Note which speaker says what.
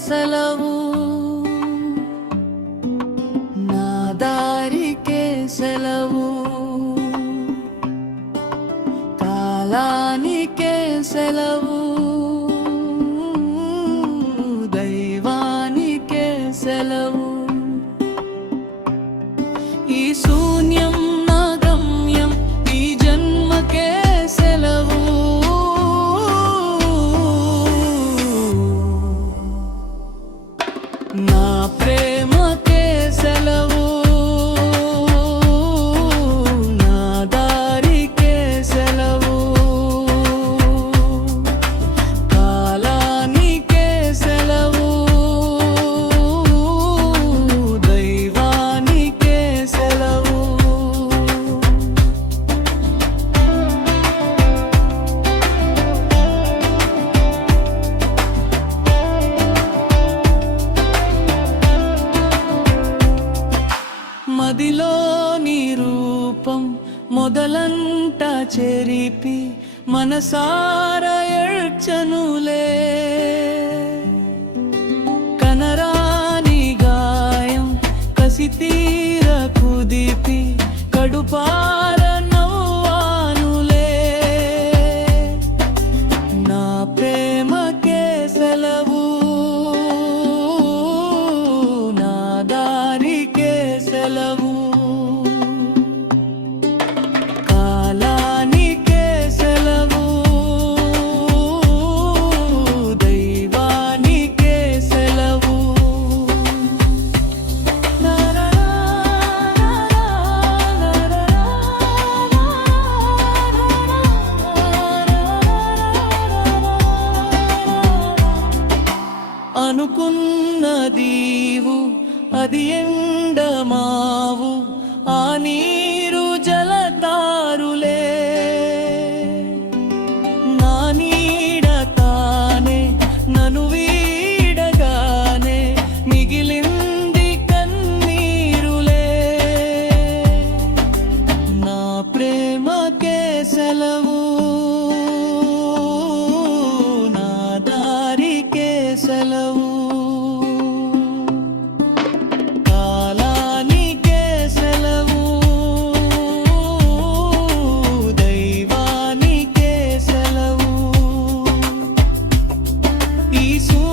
Speaker 1: సెలవు నా దారికే సెలవు కాలానికే సెలవు దైవానికే సెలవు నా ప్రేమకే సెలవు. మొదలంట చెరిపి మనసార ఎడ్చనులే కనరాని గాయం కసితీ నదీవు అది ఎండమావు ఆ నీరు జలతారులే. నా నీడ తానే నను వీడగానే మిగిలింది కన్నీరులే. నా ప్రేమకే సెలవు సెలవు. You. some